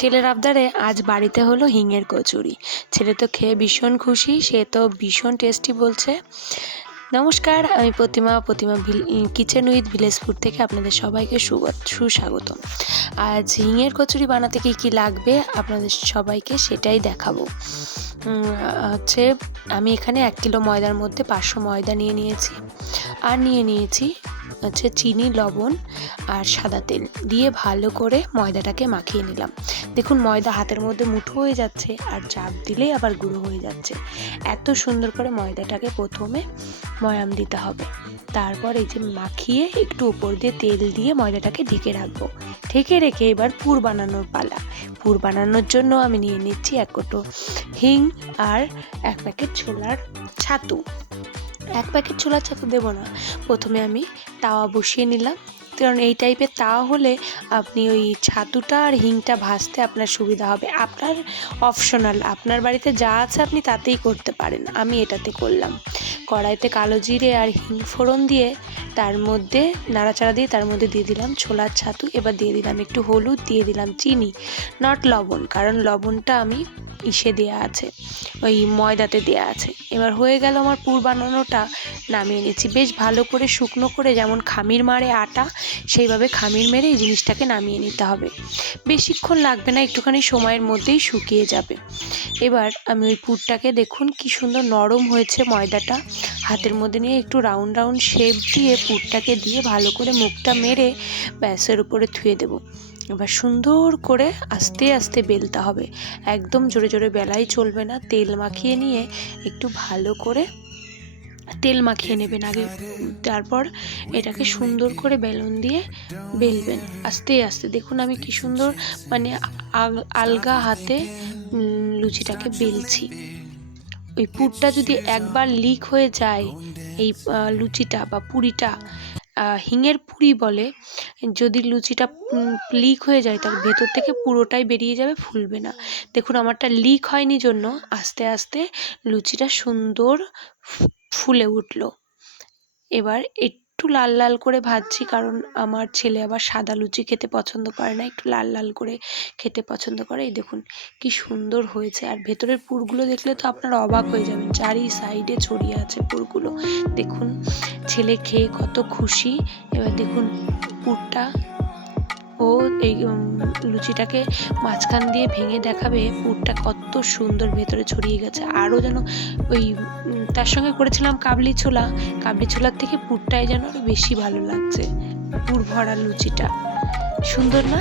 ছেলের আবদারে আজ বাড়িতে হলো হিঙের কচুরি। ছেলে তো খেয়ে ভীষণ খুশি, সে তো ভীষণ টেস্টি বলছে। নমস্কার, আমি প্রতিমা কিচেন উইথ ভিলেজ ফুড থেকে আপনাদের সবাইকে সুস্বাগতম। আজ হিঙের কচুরি বানাতে কী কী লাগবে আপনাদের সবাইকে সেটাই দেখাবো। হচ্ছে আমি এখানে 1 কিলো ময়দার মধ্যে 500 ময়দা নিয়ে নিয়েছি, আর নিয়ে নিয়েছি হচ্ছে চিনি, লবণ আর সাদা তেল দিয়ে ভালো করে ময়দাটাকে মাখিয়ে নিলাম। দেখুন ময়দা হাতের মধ্যে মুঠো হয়ে যাচ্ছে, আর চাপ দিলেই আবার গুঁড়ো হয়ে যাচ্ছে। এত সুন্দর করে ময়দাটাকে প্রথমে ময়াম দিতে হবে। তারপর এই যে মাখিয়ে একটু উপর দিয়ে তেল দিয়ে ময়দাটাকে ঢেকে রাখবো। ঢেকে রেখে এবার পুর বানানোর পালা। পুর বানানোর জন্য আমি নিয়ে নিচ্ছি 1 কোটো হিং আর 1 প্যাকেট ছোলার ছাতু। 1 প্যাকেট ছোলার ছাতু দেবো না, প্রথমে আমি তাওয়া বসিয়ে নিলাম, কারণ এই টাইপের তাওয়া হলে আপনি ওই ছাতুটা আর হিংটা ভাজতে আপনার সুবিধা হবে। আপনার অপশনাল, আপনার বাড়িতে যা আছে আপনি তাতেই করতে পারেন, আমি এটাতে করলাম। কড়াইতে কালো জিরে আর হিং ফোড়ন দিয়ে তার মধ্যে নাড়াচাড়া দিয়ে তার মধ্যে দিয়ে দিলাম ছোলার ছাতু। এবার দিয়ে দিলাম একটু হলুদ, দিয়ে দিলাম চিনি, নট লবণ, কারণ লবণটা আমি দেওয়া আছে, ওই ময়দাতে দেওয়া আছে। এবার হয়ে গেল আমার পুর বানানোটা, নামিয়ে নিচ্ছি। বেশ ভালো করে শুকনো করে, যেমন খামির মারে আটা সেইভাবে খামির মেরে এই জিনিসটাকে নামিয়ে নিতে হবে। বেশিক্ষণ লাগবে না, একটুখানি সময়ের মধ্যেই শুকিয়ে যাবে। এবার আমি ওই পুরটাকে দেখুন কি সুন্দর নরম হয়েছে ময়দাটা, হাতের মধ্যে নিয়ে একটু রাউন্ড রাউন্ড শেপ দিয়ে পুরটাকে দিয়ে ভালো করে মুখটা মেরে ব্যাসের উপরে ধুয়ে দেবো। এবার সুন্দর করে আস্তে আস্তে বেলতে হবে, একদম জোরে জোরে বেলাই চলবে না। তেল মাখিয়ে নিয়ে একটু ভালো করে তেল মাখিয়ে নেবেন আগে, তারপর এটাকে সুন্দর করে বেলুন দিয়ে বেলবেন আস্তে আস্তে। দেখুন আমি কি সুন্দর মানে আলগা হাতে লুচিটাকে বেলছি। ওই পুরটা যদি একবার লিক হয়ে যায়, এই লুচিটা বা পুরিটা, হিঙের পুরি বলে, যদি লুচিটা লিক হয়ে যায় তার ভেতর থেকে পুরোটাই বেরিয়ে যাবে, ফুলবে না। দেখুন আমারটা লিক হয়নি জন্য আস্তে আস্তে লুচিটা সুন্দর ফুলে উঠলো। এবার একটু লাল লাল করে ভাজছি, কারণ আমার ছেলে আবার সাদা লুচি খেতে পছন্দ করে না, একটু লাল লাল করে খেতে পছন্দ করে। এই দেখুন কি সুন্দর হয়েছে, আর ভেতরের পুরগুলো দেখলে তো আপনারা অবাক হয়ে যাবেন, চারি সাইডে ছড়িয়ে আছে পুরগুলো। দেখুন ছেলে খেয়ে কত খুশি। এবার দেখুন পুরটা, ও এই লুচিটাকে মাঝখান দিয়ে ভেঙে দেখাবে পুরটা কত সুন্দর ভেতরে ছড়িয়ে গেছে। আরও যেন ওই তার সঙ্গে করেছিলাম কাবলি ছোলার থেকে পুরটাই যেন আরও বেশি ভালো লাগছে, পুর ভরা লুচিটা। সুন্দর না?